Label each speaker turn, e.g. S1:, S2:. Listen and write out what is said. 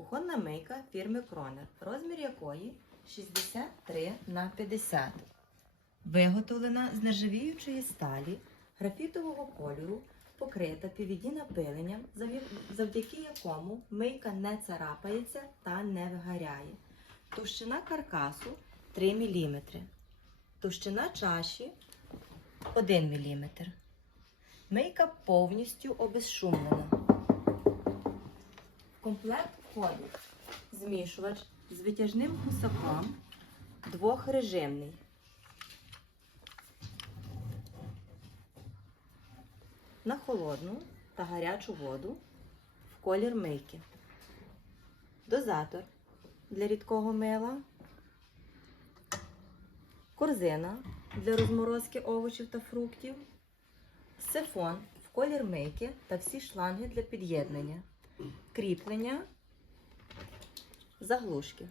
S1: Кухонна мийка фірми Кронер, розмір якої 63 на 50. Виготовлена з нержавіючої сталі графітового кольору, покрита PVD напиленням, завдяки якому мийка не царапається та не вигоряє. Товщина каркасу 3 мм. Товщина чаші 1 мм. Мийка повністю обезшумлена. Комплект входить змішувач з витяжним гусаком двохрежимний. На холодну та гарячу воду в колір мийки. Дозатор для рідкого мила. Корзина для розморозки овочів та фруктів. Сифон в колір мийки та всі шланги для під'єднання кріплення, заглушки.